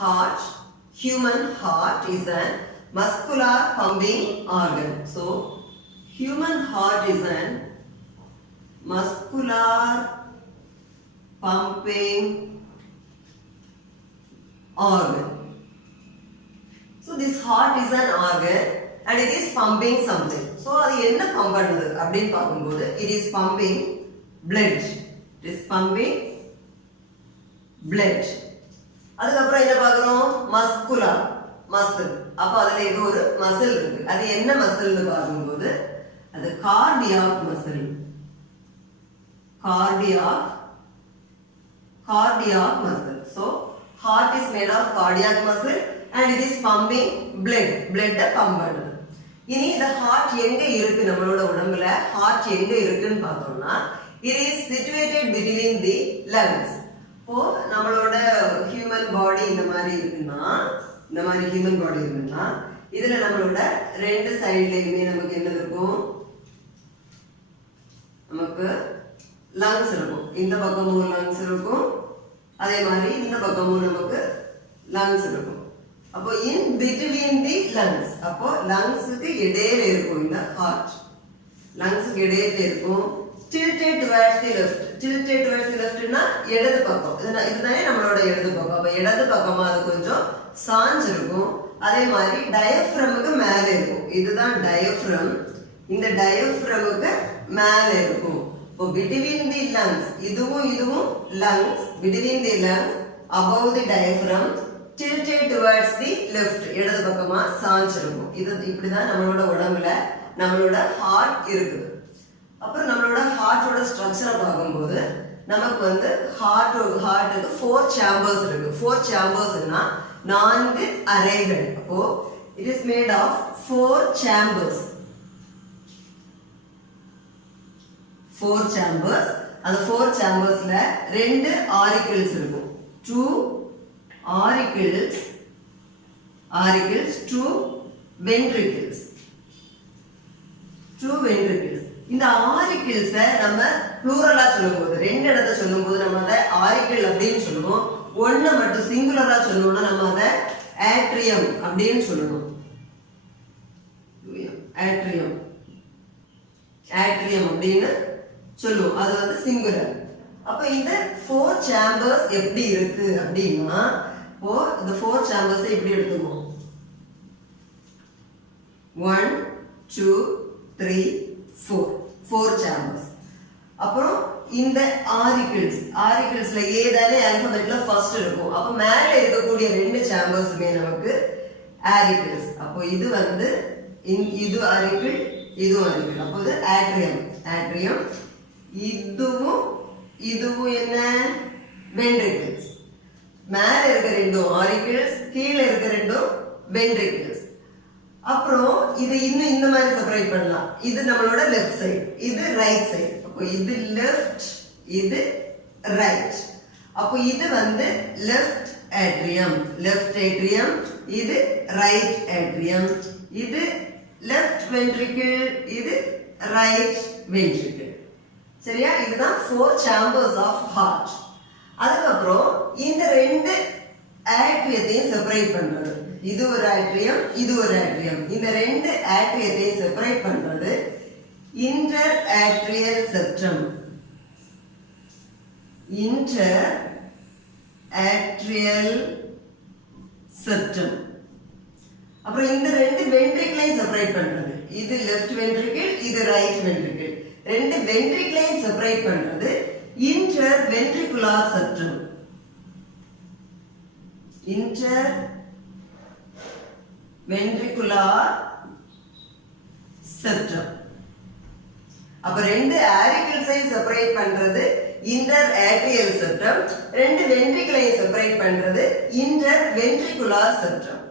heart, human heart is a muscular pumping organ. So, human heart is a muscular pumping organ. So, this heart is an organ and it is pumping something. So, அது என்ன pump பண்ணுது அப்படின்னு பார்க்கும்போது it is pumping blood. It is pumping blood. அதுக்கப்புறம் என்ன பார்க்குறோம் muscular muscle. அப்போ அதில் ஏதோ ஒரு மசில் இருக்கு. அது என்ன மசில்னு பார்க்கும்போது அது cardiac muscle. Cardiac muscle. So, heart is made of cardiac muscle and it is pumping blood. Blood pump பண்ணுது. இனி இந்த ஹார்ட் எங்க இருக்கு நம்மளோட உடம்புல? ஹார்ட் எங்க இருக்குன்னு பார்த்தோம்னா it is situated between the lungs. இப்போ நம்மளோட ஹியூமன் பாடி இந்த மாதிரி இருக்குன்னா, இந்த மாதிரி ஹியூமன் பாடி இருக்குன்னா இதுல நம்மளோட ரெண்டு சைடுலயுமே நமக்கு என்ன இருக்கும்? நமக்கு லங்ஸ் இருக்கும். இந்த பக்கமும் லங்ஸ் இருக்கும், அதே மாதிரி இந்த பக்கமும் நமக்கு லங்ஸ் இருக்கும். அப்போ இன் பிட்வீன் தி லங்ஸ், அப்போ லங்ஸுக்கு இடையில இருக்கும் இந்த ஹார்ட். லங்ஸுக்கு இடையில இருக்கும். tilted towards the left. tilted towards the leftனா இடது பக்கம். இதுதானே நம்மளோட இடது பக்கம். அப்ப இடது பக்கமா அது கொஞ்சம் சாஞ்சு இருக்கும். அதே மாதிரி டயப்ரமுக்கு மேல இருக்கும். இதுதான் டயப்ரம். இந்த டயப்ரமுக்கு மேல இருக்கும். இப்போ between the lungs, இதுவும் lungs, between the lungs, above the diaphragm, tilted towards the left, இடது பக்கமா சாஞ்சிருக்கும். இது இப்படிதான் நம்மளோட உடம்புல நம்மளோட ஹார்ட் இருக்குது. அப்புறம் நம்மளோட ஹார்ட்டோட ஸ்ட்ரக்சரை பார்க்கும்போது நமக்கு வந்து ஹார்ட்டுக்கு 4 சேம்பர்ஸ் இருக்கு. 4 சேம்பர்ஸ்னா 4 அறைகள். அப்போ it is made of 4 chambers. 4 chambers. அந்த 4 chambersல 2 auricles இருக்கும். 2 auricles, 2 ventricles. 2 ventricles. இந்த auricles நம்ம ப்ளூரலா சொல்லும்போது, ரெண்டு இடத்தை சொல்லும்போது நம்ம அதை auricle அப்படின்னு சொல்லுவோம். ஒண்ணு மட்டும் சிங்குலரா சொல்லணும்னா நம்ம அதை atrium அப்படின்னு சொல்லணும். atrium அப்படின்னு சொல்லுவோம். அது வந்து சிங்குலர். அப்ப இந்த 4 chambers எப்படி இருக்கு அப்படின்னா, இப்போ இந்த 4 chambers எப்படி எடுத்துக்குவோம்? 1 2 3 4 chambers. அப்புறம் இந்த auriclesல ஏதானே ஆல்பபெட்ல ஃபர்ஸ்ட் இருக்கும். அப்ப மேல இருக்கக்கூடிய ரெண்டு chambers-மே நமக்கு auricles. அப்போ இது வந்து இது auricle, இது auricle. அப்போ இது atrium. இதுவும் என்ன? ventricles. மேல இருக்க ரெண்டும் auricles, கீழே இருக்க ரெண்டும் ventricles. அப்புறம் இது இன்னும் இந்த மாதிரி செப்பரேட் பண்ணலாம். இது நம்மளோட லெஃப்ட் சைடு, இது ரைட் சைடு. அப்போ இது லெஃப்ட், இது ரைட். அப்போ இது வந்து லெஃப்ட் atrium, இது ரைட் atrium, இது லெஃப்ட் ventricle, இது ரைட் ventricle. சரியா? இதுதான் 4 chambers of heart. அதுக்கப்புறம் இந்த ரெண்டு ஆட்ரியத்தையும் செப்பரேட் பண்றது, இது ஒரு ஆட்ரியம், இது ஒரு ஆட்ரியம். இந்த ரெண்டு ஆட்ரியத்தையும் செப்பரேட் பண்றது இன்டர் ஆட்ரியல் செப்டம். அப்புறம் இந்த ரெண்டு வென்ட்ரிக்கிளையும் செப்பரேட் பண்றது, இது லெஃப்ட் வென்ட்ரிக்கிள், இது ரைட் வென்ட்ரிக்கிள். ரெண்டு வென்ட்ரிக்கிளையும் செப்பரேட் பண்றது inter ventricular septum. ventricular septum. அப்ப ரெண்டு auricles-ஐயும் செப்பரேட் பண்றது இன்டர் ஆட்ரியல் செப்டம், ரெண்டு வென்ட்ரிக்கிளையும் செப்பரேட் பண்றது இன்டர் வென்ட்ரிகுலர் செப்டம்.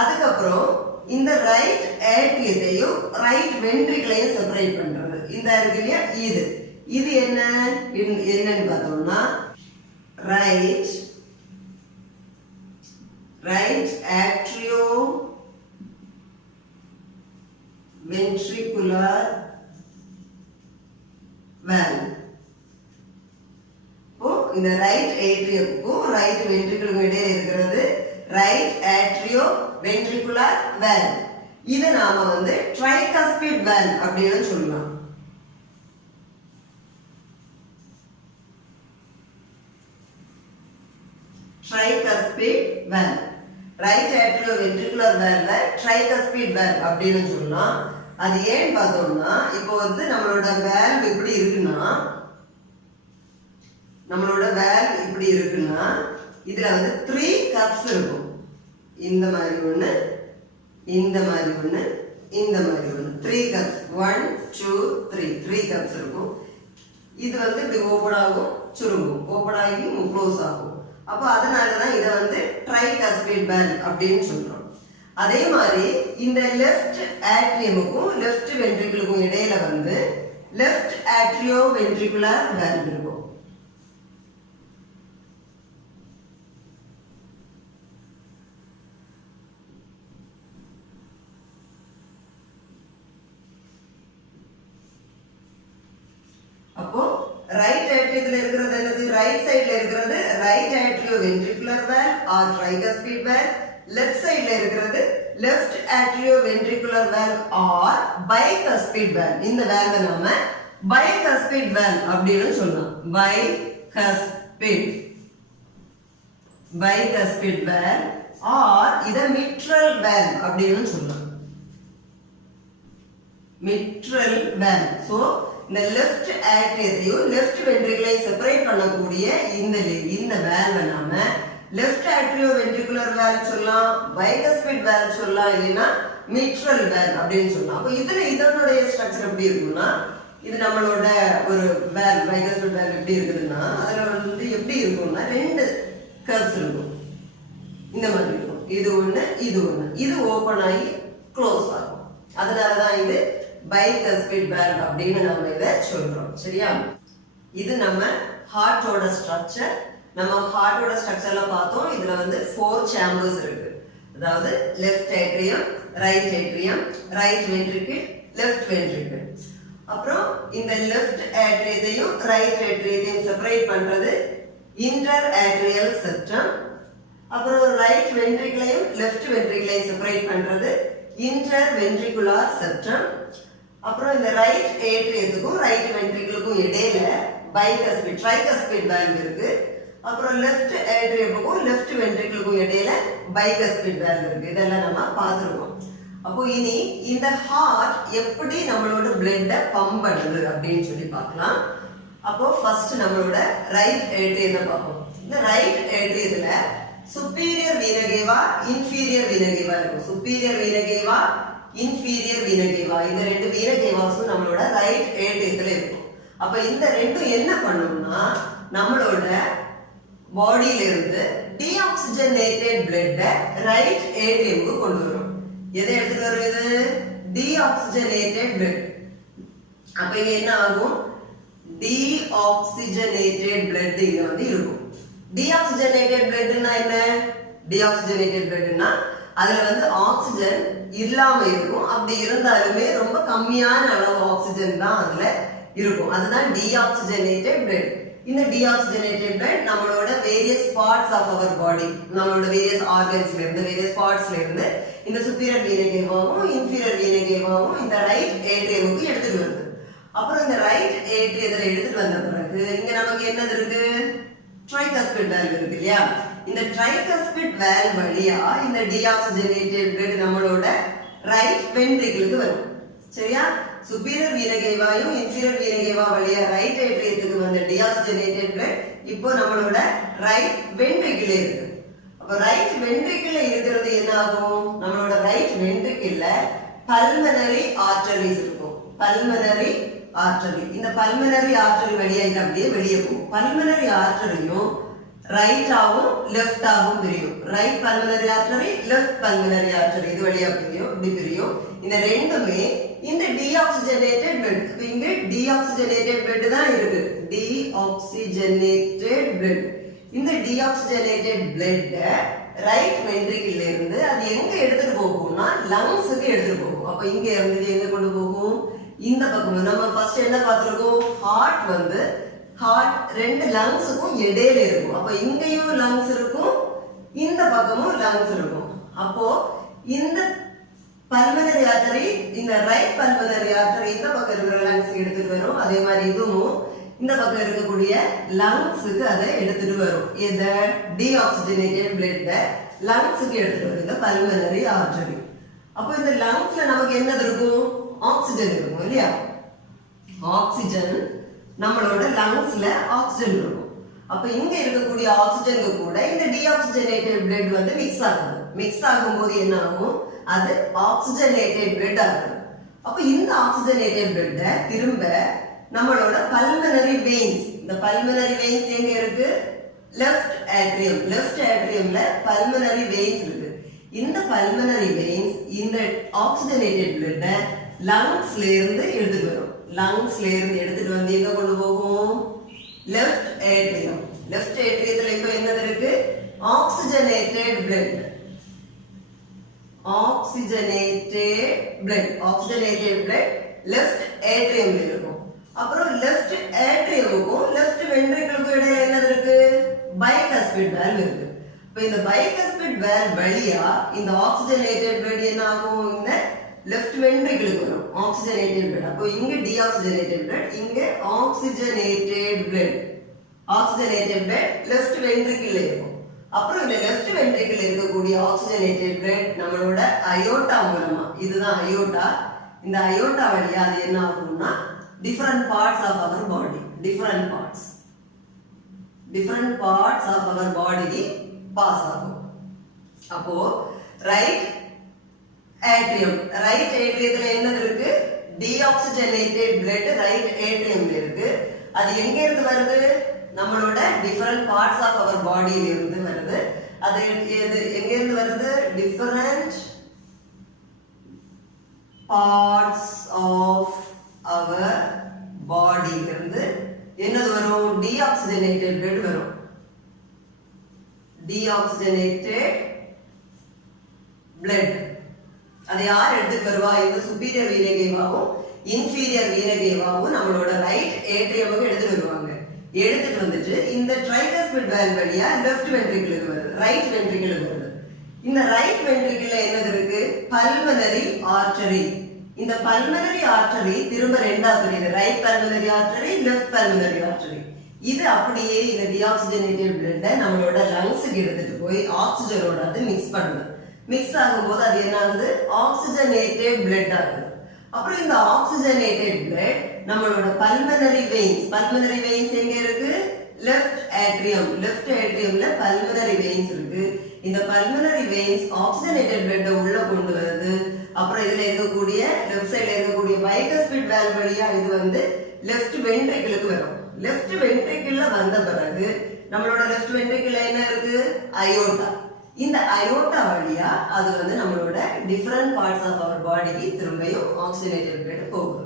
அதுக்கப்புறம் இந்த ரைட் ஆட்ரியத்தையும் ரைட் வென்ட்ரிக்கிளையும் செப்பரேட் பண்றது இந்த இருக்கு இல்லையா, இது என்னன்னு பார்த்தோம்னா ரைட் atrioventricular valve. இந்த ரைட் ஏட்ரியமுக்கும் ரைட் வென்ட்ரிக்கிளுக்கும் இடையே இருக்கிறது வேல். இது நாம வந்து ட்ரைகஸ்பிட் வேல் அப்படின்னு சொல்லலாம். ட்ரைகஸ்பிட் வேல், ரைட் ஆட்ரியோவென்ட்ரிகுலர் வேல்ல ட்ரைகஸ்பிட் வேல் அப்படின்னு சொல்லலாம். அது ஏன் பார்த்தோம்னா, இப்போ வந்து நம்மளோட வேல்வ் இப்படி இருக்குன்னா, இதுல வந்து 3 கப்ஸ் இருக்கும். இந்த மாதிரி ஒண்ணு, இந்த மாதிரி ஒண்ணு, இந்த மாதிரி ஒண்ணு, 3 கப்ஸ், 1 2 3 கப்ஸ் இருக்கும். இது வந்து இப்படி ஓபன் ஆகும், சுருங்கும், ஓபன் ஆகி க்ளோஸ் ஆகும். அப்ப அதனாலதான் இதை வந்து ட்ரைகஸ்பிட் வேல் அப்படின்னு சொல்றோம். அதே மாதிரி இந்த லெஃப்ட் ஆட்ரியமுக்கும் லெஃப்ட் வென்ட்ரிக்கிளுக்கும் இடையில வந்து லெஃப்ட் ஆட்ரியோ வென்ட்ரிகுலர் வேல்வ் இருக்கும். அப்போ ரைட் ஆட்ரியத்துல இருக்கிறது என்னது? ரைட் சைடுல இருக்கிறது right atrioventricular valve or tricuspid valve. Left சைடுல இருக்கிறது left atrioventricular valve or bicuspid valve. இந்த வேல்வை நாம பைகஸ்பிட் வேல்வ் அப்படின்னு சொல்லலாம். பைகஸ்பிட் வேல்வ் ஆர் இத மிட்ரல் வேல்வ் அப்படின்னு சொல்லலாம். மிட்ரல் வேல்வ். சோ இந்த லெஃப்ட் ஆட்ரியத்தையும் லெஃப்ட் வென்ட்ரிகுலையும் செப்பரேட் பண்ணக்கூடிய இந்த வேல்வை நாம லெஃப்ட் ஆட்ரியோ வென்ட்ரிகுலர் வேல்வ் சொல்லலாம், பைகஸ்பிட் வேல்வ் சொல்லலாம், இல்லைன்னா மிட்ரல் வேல்வ் அப்படின்னு சொல்லலாம். அப்போ இதனுடைய ஸ்ட்ரக்சர் எப்படி இருக்கும்னா, இது நம்மளோட ஒரு வேல்வ், பைகஸ்பிட் வேல்வ் எப்படி இருக்குதுன்னா, அதுல வந்து எப்படி இருக்கும்னா 2 கர்வ்ஸ் இருக்கும். இந்த மாதிரி இருக்கும். இது ஒண்ணு, இது ஒண்ணு. இது ஓபன் ஆகி க்ளோஸ் ஆகும். அதனாலதான் இது பைகஸ்பிட் வேல்வ் அப்படின்னு நம்ம இதை சொல்றோம். சரியா? இது நம்ம ஹார்ட்டோட ஸ்ட்ரக்சர். நம்ம ஹார்ட்டோட ஸ்ட்ரக்சர்ல பார்த்தோம். இதுல வந்து 4 சேம்பர்ஸ் இருக்கு. அதாவது left atrium, right atrium, right ventricle, left ventricle. அப்புறம் இந்த லெஃப்ட் ஆட்ரியத்தையும் ரைட் ஆட்ரியத்தையும் செப்பரேட் பண்றது இன்டர் ஆட்ரியல் செப்டம். அப்புறம் ரைட் வென்ட்ரிக்கிளையும் லெஃப்ட் வென்ட்ரிக்கிளையும் செப்பரேட் பண்றது இன்டர் வென்ட்ரிகுலர் செப்டம். அப்புறம் இந்த ரைட் ஏட்ரியத்துக்கும் ரைட் வென்ட்ரிக்கிளுக்கும் இடையில பைகஸ்பிட் ட்ரைகஸ்பிட் வேல்வ் இருக்கு. அப்புறம் லெஃப்ட் ஏட்ரியமுக்கும் லெஃப்ட் வென்ட்ரிக்கிளுக்கும் இடையில பைகஸ்பிட் வேல்வ் இருக்கு. இதெல்லாம் நம்ம பார்த்துருக்கோம். அப்போ இனி இந்த ஹார்ட் எப்படி நம்மளோட பிளட்டை பம்ப் பண்ணுது அப்படின்னு சொல்லி பார்க்கலாம். அப்போ ஃபர்ஸ்ட் நம்மளோட ரைட் ஏட்ரியத்தை பார்ப்போம். இந்த ரைட் ஏட்ரியத்துல சுப்பீரியர் வீனா கேவா, இன்ஃபீரியர் வீனா கேவா இருக்கும். சுப்பீரியர் வீனா கேவா, இன்ஃபீரியர் வீனா கேவா, இந்த 2 வீனா கேவாஸும் நம்மளோட ரைட் ஏட்ரியத்துல இருக்கும். அப்ப இந்த ரெண்டும் என்ன பண்ணும்னா, நம்மளோட பாடியில இருந்து டீஆக்சிஜனேட்டட் பிளட்டை ரைட் ஏட்ரியமுக்கு கொண்டு வரும். எதை எடுத்துட்டு வருது? Deoxygenated blood. அப்ப இங்க என்ன ஆகும்? டீஆக்சிஜனேட்டட் பிளட் இங்க வந்து இருக்கும். டீஆக்சிஜனேட்டட் பிளட்னா என்ன? டீஆக்சிஜனேட்டட் பிளட்னா அதுல வந்து ஆக்சிஜன் இல்லாம இருக்கும். அப்படி இருந்தாலுமே ரொம்ப கம்மியான அளவு ஆக்சிஜன் தான் அதுல இருக்கும். அதுதான் டீஆக்சிஜனேட்டட் பிளட். இந்த டீஆக்சிஜனேட்டட் பிளட் நம்மளோட வேரியஸ் பார்ட்ஸ் ஆஃப் அவர் பாடி, நம்மளோட வேரியஸ் ஆர்கன்ஸ்ல இருந்து, வேரியஸ் பார்ட்ஸ்ல இருந்து இந்த சுப்பீரியர் வீனா கேவாவும் இன்ஃபீரியர் வீனா கேவாவும் இந்த ரைட் ஏட்ரியமுக்கு எடுத்துட்டு வருது. அப்புறம் இந்த ரைட் ஏட்ரியத்துல எடுத்துட்டு வந்த பிறகு இங்க நமக்கு என்னது இருக்கு? ட்ரைகஸ்பிட் வேல்வ் இருக்கு இல்லையா? இந்த ட்ரைகஸ்பிட் வேல்வ் வழியா இந்த டீஆக்சிஜனேட்டட் பிளட் நம்மளோட ரைட் வென்ட்ரிக்கிளுக்கு வரும். சரியா? சுப்பீரியர் வீனா கேவாயும் இன்ஃபீரியர் வீனா கேவா வழியா ரைட் ஏட்ரியத்துக்கு வந்த டீஆக்சிஜனேட்டட் பிளட் இப்போ நம்மளோட ரைட் வென்ட்ரிக்கிள் இருக்கு. அப்ப ரைட் வென்ட்ரிக்கிள்ல இருக்கிறது என்ன ஆகும்? நம்மளோட ரைட் வென்ட்ரிக்கிள்ல பல்மனரி ஆர்டரிஸ் இருக்கும். Pulmonary artery. இந்த பல்மனரி ஆர்டரி வழியா இது அப்படியே வெளியே போகும். பல்மனரி ஆர்டரியும் ரைட்டாவும் லெஃப்டாவும் பிரியும். Right pulmonary artery, left pulmonary artery இது வழியா பிரியும், இப்படி பிரியும். இந்த ரெண்டுமே இந்த டீஆக்சிஜனேட்டட் பிளட். இங்க டீஆக்சிஜனேட்டட் பிளட் தான் இருக்கு. Deoxygenated blood. இந்த டீஆக்சிஜனேட்டட் பிளட் ரைட் வென்ட்ரிக்கிள்ல இருந்து அது எங்க எடுத்துட்டு போகும்னா லங்ஸ்க்கு எடுத்துட்டு போகும். அப்ப இங்க இருந்து எங்க கொண்டு போகும்? இந்த பக்கம். நம்ம ஃபர்ஸ்ட் என்ன பார்த்திருக்கோம்? ஹார்ட் 2 லங்ஸ்க்கும் இடையில இருக்கும். அப்ப இங்கேயும் லங்ஸ் இருக்கும், இந்த பக்கமும் லங்ஸ் இருக்கும். அப்போ இந்த பல்மனரி ஆர்டரி, இந்த ரைட் பல்மனரி ஆர்டரி இந்த பக்கம் இருக்கிற லங்ஸ் எடுத்துட்டு வரும். அதே மாதிரி இதுவும் இந்த பக்கம் இருக்கக்கூடிய லங்ஸுக்கு அதை எடுத்துட்டு வரும். இந்த டீஆக்சிஜனேட்டட் பிளட் லங்ஸுக்கு எடுத்துட்டு வரும் இந்த பல்மனரி ஆர்டரி. அப்போ இந்த லங்ஸ்ல நமக்கு என்னது இருக்கும்? ஆக்சிஜன் இருக்கும் இல்லையா? ஆக்சிஜன் நம்மளோட லங்ஸ்ல ஆக்சிஜன் இருக்கும். அப்ப இங்க இருக்கக்கூடிய ஆக்சிஜனுக்கு கூட இந்த டீஆக்சிஜனேட்டட் பிளட் வந்து மிக்ஸ் ஆகும். மிக்ஸ் ஆகும்போது என்ன ஆகும்? அது ஆக்சிஜனேட்டட் பிளட் ஆகும். அப்ப இந்த ஆக்சிஜனேட்டட் பிளட்டை திரும்ப நம்மளோட பல்மனரி வெயின்ஸ், இந்த பல்மனரி வெயின்ஸ் எங்க இருக்கு? Left atrium. லெஃப்ட் ஆட்ரியம்ல பல்மனரி வெயின்ஸ் இருக்கு. இந்த பல்மனரி வெயின்ஸ் இந்த ஆக்சிஜனேட்டட் பிளட்டை லங்ஸ்ல இருந்து எடுத்துட்டு வரும். லங்ஸ்ல இருந்து எடுத்துட்டு வந்து எங்க கொண்டு போகும்? Left atrium. லெஃப்ட் ஏட்ரியத்துல இப்போ என்னது இருக்கு? Oxygenated blood. Oxygenated blood. Oxygenated blood left ஏட்ரியம்ல இருக்கும். அப்புறம் லெஃப்ட் ஏட்ரியமுக்கும் லெஃப்ட் வென்ட்ரிக்கிளுக்கும் இடையில என்னது இருக்கு? பைகஸ்பிட் வால்வ் இருக்கு. இப்போ இந்த பைகஸ்பிட் வால்வ் வழியா இந்த ஆக்சிஜனேட்டட் பிளட் என்ன ஆகும்? இந்த லெஃப்ட் வென்ட்ரிக்கிளுக்கு வரும் ஆக்சிஜனேட்டட் பிளட். அப்போ இங்க டீஆக்சிஜனேட்டட் பிளட், இங்க oxygenated blood. Oxygenated blood left வென்ட்ரிக்கிள்ல இருக்கும். அப்புறம் இந்த லெஃப்ட் வென்ட்ரிக்கிள் இருக்கக்கூடிய ஆக்சிஜனேட்டட் பிளட் நம்மளோட அயோட்டா மூலமா, இதுதான் அயோட்டா, இந்த அயோட்டா வழியா அது என்ன ஆகும்னா different parts of our body, different parts of our body pass ஆகும். அப்போ ரைட் ஏட்ரியம், ரைட் ஏட்ரியத்துல என்னது இருக்கு? டீஆக்சிஜனேட்டட் பிளட் ரைட் ஏட்ரியம்ல இருக்கு. அது எங்க இருந்து வருது? நம்மளோட டிஃபரண்ட் பார்ட்ஸ் ஆஃப் அவர் பாடியில இருந்து வருது. அது எங்க இருந்து வருது? டிஃபரண்ட் பார்ட்ஸ் ஆஃப் அவர் பாடியில இருந்து என்னது வரும்? டீஆக்சிஜனேட்டட் பிளட் வரும். டீஆக்சிஜனேட்டட் பிளட் அதை யார் எடுத்துட்டு வருவா? இந்த சுப்பீரியர் வீன கேவாவும் இன்ஃபீரியர் வீன கேவாவும் நம்மளோட ரைட் ஏட்ரியமுக்கு எடுத்துட்டு வருவாங்க. எடுத்துட்டு வந்துட்டு இந்த ட்ரைகஸ்பிட் வால்வ் வழியா லெஃப்ட் வென்ட்ரிக்கிளுக்கு வருது, ரைட் வென்ட்ரிக்கிளுக்கு வருது. இந்த ரைட் வென்ட்ரிக்கிள்ல என்னது இருக்கு? Pulmonary artery. இந்த பல்மனரி ஆர்டரி திரும்ப ரெண்டா பிரியுது. Right pulmonary artery, left pulmonary artery. இது அப்படியே இந்த டீஆக்சிஜனேட்டட் பிளட்டை நம்மளோட லங்ஸுக்கு எடுத்துட்டு போய் ஆக்சிஜனோட அது மிக்ஸ் பண்ணுது. மிக்ஸ் ஆகும்போது அது என்ன ஆகுது? ஆக்சிஜனேட்டட் பிளட் ஆகுது. அப்புறம் இந்த ஆக்சிஜனேட்டட் பிளட் நம்மளோட பல்மனரி வெயின்ஸ், பல்மனரி வெயின்ஸ் எங்க இருக்கு? Left atrium. லெஃப்ட் ஏட்ரியம்ல பல்மனரி வெயின்ஸ் இருக்கு. இந்த பல்மனரி வெயின்ஸ் ஆக்சிஜனேட்டட் பிளட்டை உள்ள கொண்டு வருது. அப்புறம் இதுல இருக்கக்கூடிய லெஃப்ட் சைடுல இருக்கக்கூடிய பைகஸ்பிட் வால்வ் வழியா இது வந்து லெஃப்ட் வென்ட்ரிக்கிளுக்கு வரும். லெஃப்ட் வென்ட்ரிக்கிள்ல வந்த பிறகு நம்மளோட லெஃப்ட் வென்ட்ரிக்கிள்ல என்ன இருக்கு? அயோட்டா. இந்த அயோட்டா வழியா அது வந்து நம்மளோட டிஃபரண்ட் பார்ட்ஸ் ஆஃப் அவர் பாடிக்கு திரும்பியும் ஆக்சிஜனேட்டட் பிளட் போகுது.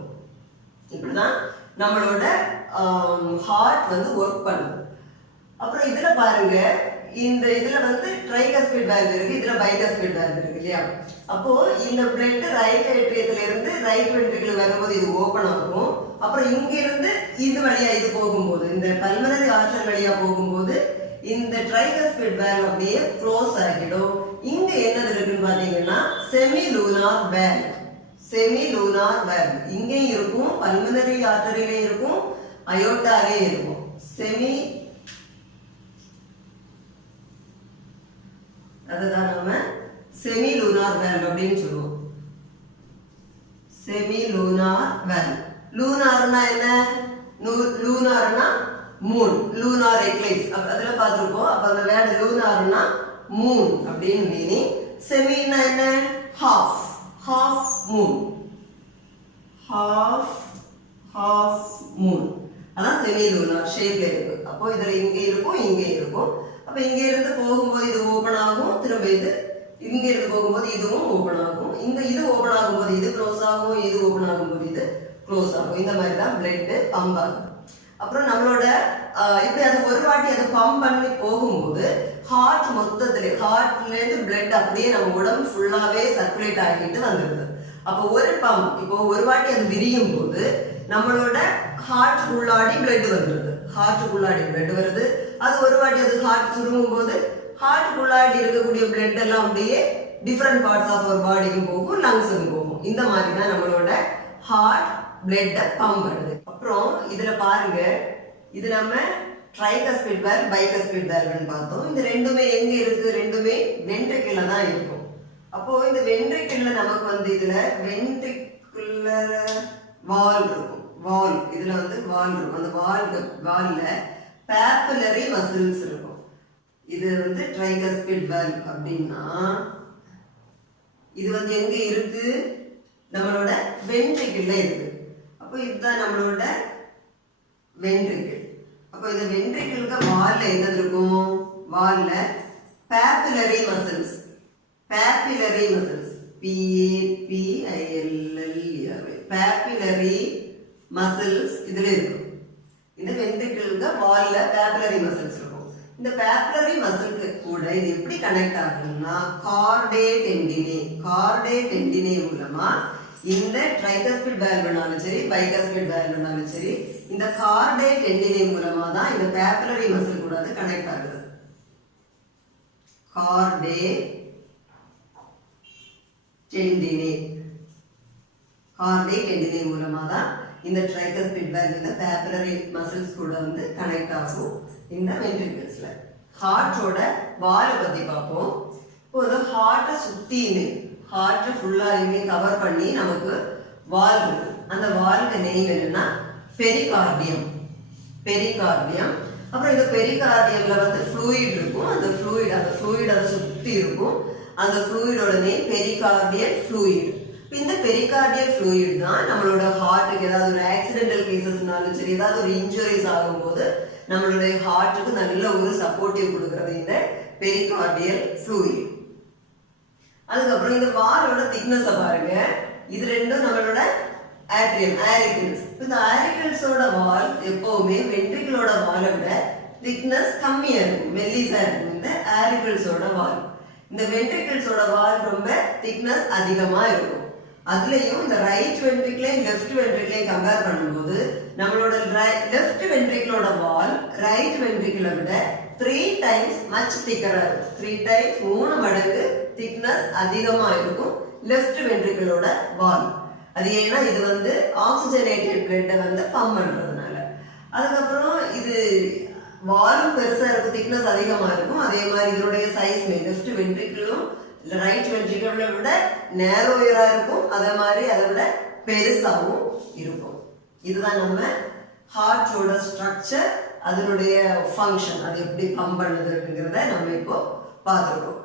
இப்படிதான் நம்மளோட ஹார்ட் வந்து ஒர்க் பண்ணுது. அப்புறம் இதுல பாருங்க, இந்த இதுல வந்து ட்ரைகஸ்பிட் வால்வ் இருக்கு, இதுல பைகஸ்பிட் வால்வ் இருக்கு இல்லையா? அப்போ இந்த பிளட் ரைட் ஏட்ரியத்துல இருந்து ரைட் வென்ட்ரிக்கிள் வரும்போது இது ஓபன் ஆகும். அப்புறம் இங்க இருந்து இது வழியா இது போகும்போது, இந்த பல்மனரி ஆர்டரி வழியா போகும்போது இந்த ட்ரைகஸ்பிட் வால்வ் அப்படியே க்ளோஸ் ஆகிடும். இங்க என்னது இருக்குன்னு பாத்தீங்கன்னா semi lunar valve. Semi lunar valve இங்கேயும் இருக்கும், பல்மனரி ஆர்டரியிலே இருக்கும், அயோட்டாலே இருக்கும். அதுதான் நம்ம செமி லூனார் வால்வ் அப்படின்னு சொல்லுவோம். Semi lunar valve. லூனார்னா என்ன? லூனார்னா மூன், லூனார் எக்லிப்ஸ் அதுல பார்த்திருப்போம். அப்ப அந்த வேர்ட் லூனார்னா மூன் அப்படின்னு மீனிங். செமினா என்ன? Half, half Moon, half Moon. அதான் செமி லூனார் ஷேப்ல இருக்கு. அப்போ இதுல இங்க இருக்கும், இங்க இருக்கும். அப்ப இங்க இருந்து போகும்போது இது ஓபன் ஆகும், திரும்ப இது இங்க இருந்து போகும்போது இதுவும் ஓபன் ஆகும். இங்க இது ஓபன் ஆகும்போது இது க்ளோஸ் ஆகும், இது ஓபன் ஆகும்போது இது க்ளோஸ் ஆகும். இந்த மாதிரி தான் பிளட் பம்ப் ஆகும். அப்புறம் நம்மளோட இப்படி அது ஒரு வாட்டி அது பம்ப் பண்ணி போகும்போது ஹார்ட் மொத்தத்துல, ஹார்ட்ல இருந்து பிளட் அப்படியே நம்ம உடம்பு ஃபுல்லாவே சர்க்குலேட் ஆகிட்டு வந்துருது. அப்போ ஒரு பம்ப், இப்போ ஒரு வாட்டி அது விரியும் போது நம்மளோட ஹார்ட்டுக்குள்ளாடி பிளட் வந்துருது, ஹார்ட்டுக்குள்ளாடி பிளட் வருது. அது ஒரு வாட்டி அது ஹார்ட் சுருங்கும் போது ஹார்ட்டுக்குள்ளாடி இருக்கக்கூடிய பிளட் எல்லாம் அப்படியே டிஃப்ரெண்ட் பார்ட்ஸ் ஆஃப் அவர் பாடிக்கும் போகும், லங்ஸுக்கும் போகும். இந்த மாதிரி தான் நம்மளோட ஹார்ட் பிளட்டை பம்ப் பண்ணுது. அப்புறம் இதுல பாருங்க, இது நம்ம ட்ரைகஸ்பிட் வால்வ், பைகஸ்பிட் வால்வ்னு பார்த்தோம். இந்த ரெண்டுமே எங்க இருக்கு? ரெண்டுமே வென்ட்ரிக்கிள்ல தான் இருக்கும். அப்போ இந்த வென்ட்ரிக்கிள்ல நமக்கு வந்து இதுல வென்ட்ரிகுலர் வால் இருக்கும். வால் இதுல வந்து வால் இருக்கும். அந்த வால்ல பேப்பிலரி மசில்ஸ் இருக்கும். இது வந்து ட்ரைகஸ்பிட் வால்வ் அப்படின்னா இது வந்து எங்க இருக்கு? நம்மளோட வென்ட்ரிக்கிள்ல இருக்கு. அப்போ இதுதான் நம்மளோட வென்ட்ரிக்கிள். அப்போ இந்த வென்ட்ரிக்கிளுக்கு வால்ல என்னது இருக்கும்? வால்ல பேப்பிலரி மசில்ஸ், பேப்பிலரி மசில்ஸ், PAPILLERY, பேப்பிலரி மசில்ஸ் இதுல இருக்கும். இந்த வென்ட்ரிக்கிளுக்கு வால்ல பேப்பிலரி மசில்ஸ் இருக்கும். இந்த பேப்பிலரி மசிலுக்கு கூட இது எப்படி கனெக்ட் ஆகுதுன்னா கார்டே டெண்டினே மூலமா இந்த ட்ரைகஸ்பிட் வால்வ்னாலும் சரி, பைகஸ்பிட் வால்வ்னாலும் சரி, இந்த கார்டே டெண்டினே மூலமா தான் இந்த பேப்பிலரி மசில் கூட அது கனெக்ட் ஆகுது. கார்டே டெண்டினே மூலமா தான் இந்த ட்ரைகஸ்பிட் வால்வ் இந்த பேப்பிலரி மசில்ஸ் கூட வந்து கனெக்ட் ஆகும் இந்த வென்ட்ரிகிள்ஸ்ல. ஹார்ட்டோட வாலை பத்தி பார்ப்போம். இப்போ ஹார்ட்டை சுத்தின்னு, ஹார்ட்டை ஃபுல்லாயுமே கவர் பண்ணி நமக்கு வால் இருக்கு. அந்த வால்க்கு நேம் என்னன்னா பெரிகார்டியம். அப்புறம் இந்த பெரிகார்டியம்ல வந்து ஃப்ளூயிட் இருக்கும். அந்த ஃப்ளூயிட் அதை சுத்தி இருக்கும். அந்த ஃப்ளூயிடோட நேம் பெரிகார்டியல் ஃப்ளூயிட். இந்த பெரிகார்டியல் ஃப்ளூயிட் தான் நம்மளோட ஹார்ட்டுக்கு ஏதாவது ஒரு ஆக்சிடென்டல் கேசஸ்னாலும் சரி, ஏதாவது ஒரு இன்ஜுரிஸ் ஆகும்போது நம்மளுடைய ஹார்ட்டுக்கு நல்ல ஒரு சப்போர்ட்டிவ் கொடுக்கறது இந்த பெரிகார்டியல் ஃப்ளூயிட். அதுக்கப்புறம் இந்த வாலோட திக்னஸை பாருங்க. இது ரெண்டும் நம்மளோட ஆட்ரியம், ஆரிக்கிள்ஸ். இந்த ஆரிக்கிள்ஸோட வால் எப்பவுமே வென்ட்ரிக்கிளோட வாலை விட திக்னஸ் கம்மியா இருக்கும், மெல்லிசா இருக்கும் இந்த ஆரிக்கிள்ஸோட வால். இந்த வென்ட்ரிக்கிள்ஸோட வால் ரொம்ப திக்னஸ் அதிகமா இருக்கும். அதுலயும் இந்த ரைட் வென்ட்ரிக்கிளையும் லெஃப்ட் வென்ட்ரிக்கிளையும் கம்பேர் பண்ணும்போது நம்மளோட லெஃப்ட் வென்ட்ரிக்கிளோட வால் ரைட் வென்ட்ரிக்கிளை விட 3 times மச் திக்கரா இருக்கும். 3 times 3 மடங்கு திக்னஸ் அதிகமா இருக்கும் லெஃப்ட் வென்ட்ரிக்கிளோட வால். அது ஏன்னா இது வந்து ஆக்சிஜனேட்டட் பிளட்டை வந்து பம்ப் பண்றதுனால. அதுக்கப்புறம் இது வாலும் பெருசா இருக்கும், திக்னஸ் அதிகமா இருக்கும். அதே மாதிரி இதனுடைய சைஸ்மே லெஃப்ட் வென்ட்ரிக்கிளும் ரைட் வென்ட்ரிக்கிளை விட நேரோயரா இருக்கும். அதே மாதிரி அதை விட பெருசாகவும் இருக்கும். இதுதான் நம்ம ஹார்ட்டோட ஸ்ட்ரக்சர், அதனுடைய ஃபங்க்ஷன், அது எப்படி பம்ப் பண்ணுதுங்கிறத நம்ம இப்போ பார்த்துருக்கோம்.